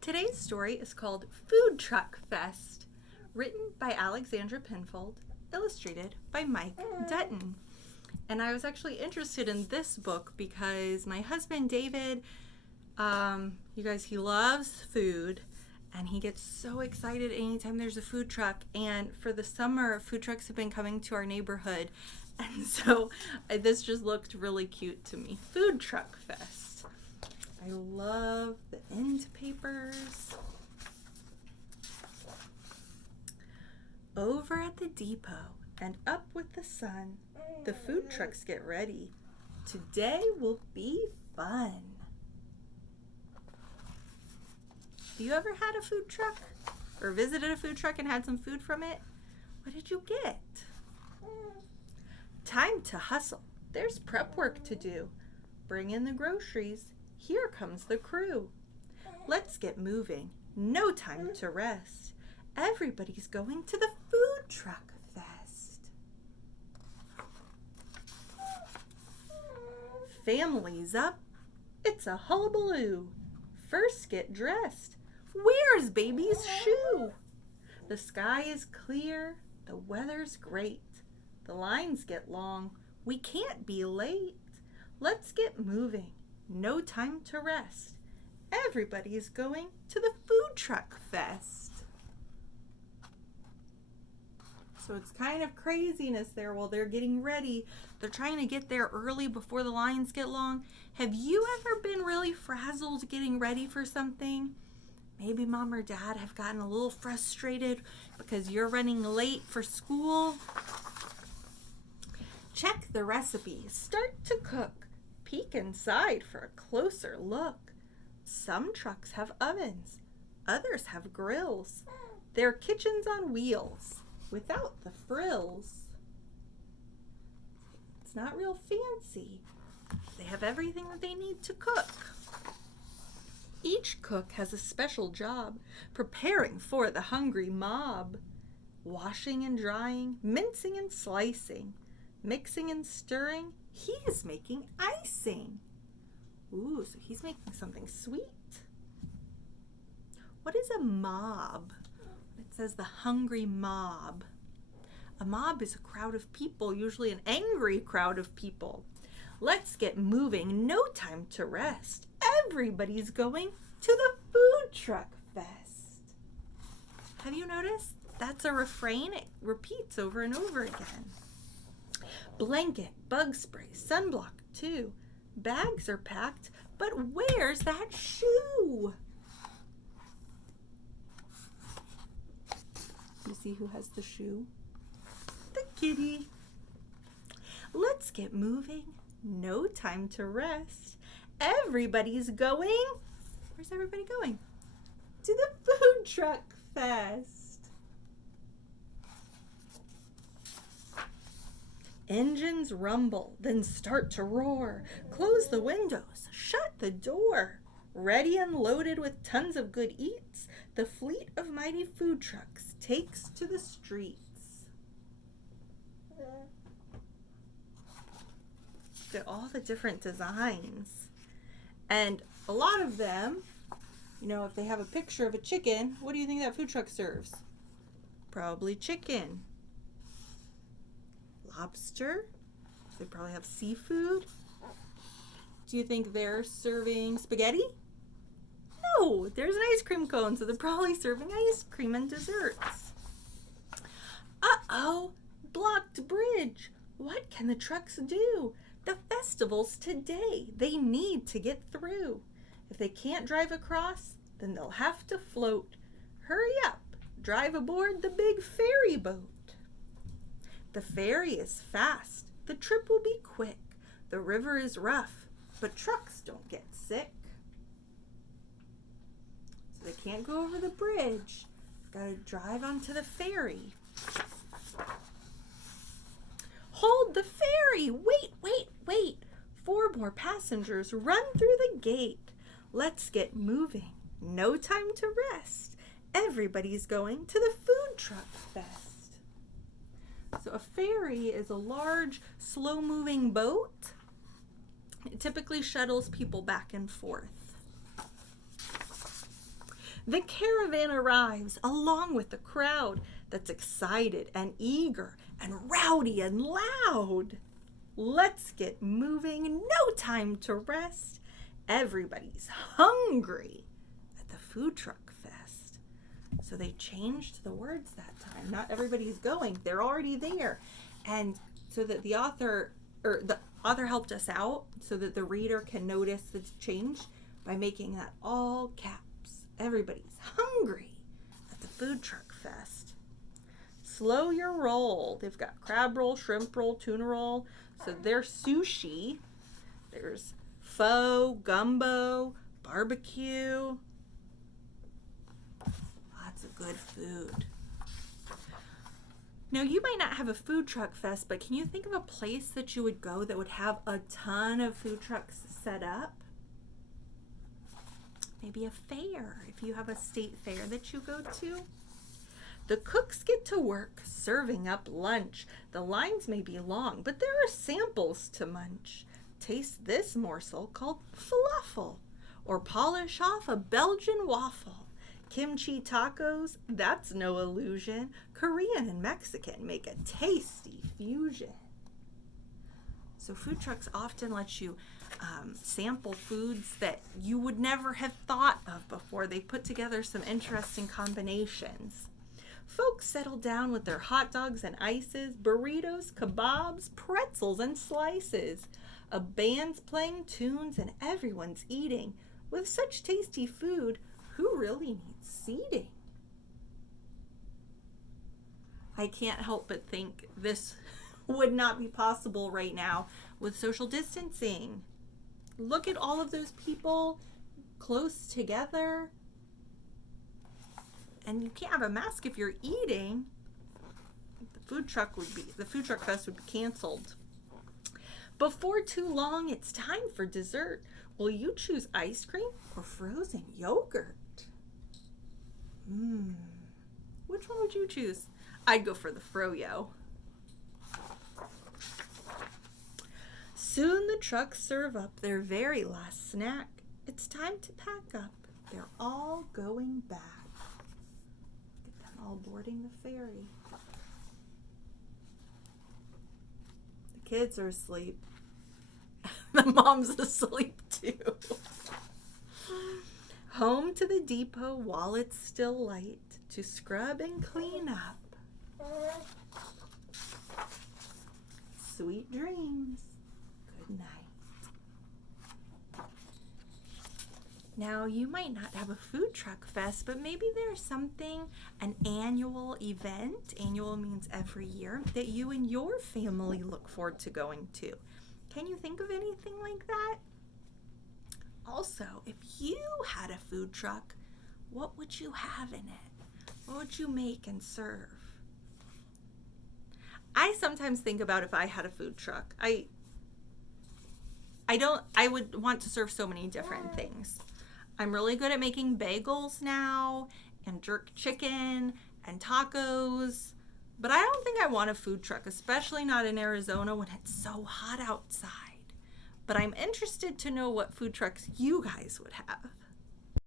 Today's story is called Food Truck Fest, written by Alexandra Penfold, illustrated by Mike Dutton. And I was actually interested in this book because my husband David, you guys, he loves food and he gets so excited anytime there's a food truck. And for the summer, food trucks have been coming to our neighborhood. And so this just looked really cute to me. Food Truck Fest. I love the end papers. Over at the depot and up with the sun, the food trucks get ready. Today will be fun. Have you ever had a food truck or visited a food truck and had some food from it? What did you get? Time to hustle. There's prep work to do. Bring in the groceries. Here comes the crew. Let's get moving. No time to rest. Everybody's going to the food truck fest. Families up. It's a hullabaloo. First get dressed. Where's baby's shoe? The sky is clear. The weather's great. The lines get long. We can't be late. Let's get moving. No time to rest. Everybody's going to the food truck fest. So it's kind of craziness there while they're getting ready. They're trying to get there early before the lines get long. Have you ever been really frazzled getting ready for something? Maybe mom or dad have gotten a little frustrated because you're running late for school. Check the recipe. Start to cook. Peek inside for a closer look. Some trucks have ovens. Others have grills. They're kitchens on wheels without the frills. It's not real fancy. They have everything that they need to cook. Each cook has a special job, preparing for the hungry mob. Washing and drying, mincing and slicing, mixing and stirring. He's making icing. Ooh, so he's making something sweet. What is a mob? It says the hungry mob. A mob is a crowd of people, usually an angry crowd of people. Let's get moving, no time to rest. Everybody's going to the food truck fest. Have you noticed? That's a refrain. It repeats over and over again. Blanket, bug spray, sunblock too. Bags are packed, but where's that shoe? You see who has the shoe? The kitty. Let's get moving. No time to rest. Everybody's going. Where's everybody going? To the food truck fest. Engines rumble, then start to roar. Close the windows, shut the door. Ready and loaded with tons of good eats, the fleet of mighty food trucks takes to the streets. Look at all the different designs. And a lot of them, you know, if they have a picture of a chicken, what do you think that food truck serves? Probably chicken. Lobster. They probably have seafood. Do you think they're serving spaghetti? No, there's an ice cream cone, so they're probably serving ice cream and desserts. Uh-oh, blocked bridge. What can the trucks do? The festival's today. They need to get through. If they can't drive across, then they'll have to float. Hurry up, drive aboard the big ferry boat. The ferry is fast. The trip will be quick. The river is rough, but trucks don't get sick. So they can't go over the bridge. They've got to drive onto the ferry. Hold the ferry! Wait, wait, wait! 4 more passengers run through the gate. Let's get moving. No time to rest. Everybody's going to the food truck fest. So a ferry is a large, slow-moving boat. It typically shuttles people back and forth. The caravan arrives along with the crowd that's excited and eager and rowdy and loud. Let's get moving, no time to rest. Everybody's hungry at the food truck fest. So they changed the words that time. Not everybody's going, they're already there. And so that the author helped us out so that the reader can notice the change by making that all caps. Everybody's hungry at the food truck fest. Slow your roll. They've got crab roll, shrimp roll, tuna roll. So there's sushi. There's pho, gumbo, barbecue. Lots of good food. Now, you might not have a food truck fest, but can you think of a place that you would go that would have a ton of food trucks set up? Maybe a fair, if you have a state fair that you go to. The cooks get to work serving up lunch. The lines may be long, but there are samples to munch. Taste this morsel called falafel, or polish off a Belgian waffle. Kimchi tacos, that's no illusion. Korean and Mexican make a tasty fusion. So food trucks often let you sample foods that you would never have thought of before. They put together some interesting combinations. Folks settle down with their hot dogs and ices, burritos, kebabs, pretzels, and slices. A band's playing tunes and everyone's eating. With such tasty food, who really needs seating? I can't help but think this would not be possible right now with social distancing. Look at all of those people close together. And you can't have a mask if you're eating. The food truck fest would be canceled. Before too long, it's time for dessert. Will you choose ice cream or frozen yogurt? Which one would you choose? I'd go for the froyo. Soon the trucks serve up their very last snack. It's time to pack up. They're all going back. Get them all boarding the ferry. The kids are asleep. The mom's asleep too. Home to the depot while it's still light to scrub and clean up. Sweet dreams. Good night. Now, you might not have a food truck fest, but maybe there's something, an annual event, annual means every year, that you and your family look forward to going to. Can you think of anything like that? Also, if you had a food truck, what would you have in it? What would you make and serve? I sometimes think about if I had a food truck. I would want to serve so many different things. I'm really good at making bagels now and jerk chicken and tacos, but I don't think I want a food truck, especially not in Arizona when it's so hot outside. But I'm interested to know what food trucks you guys would have.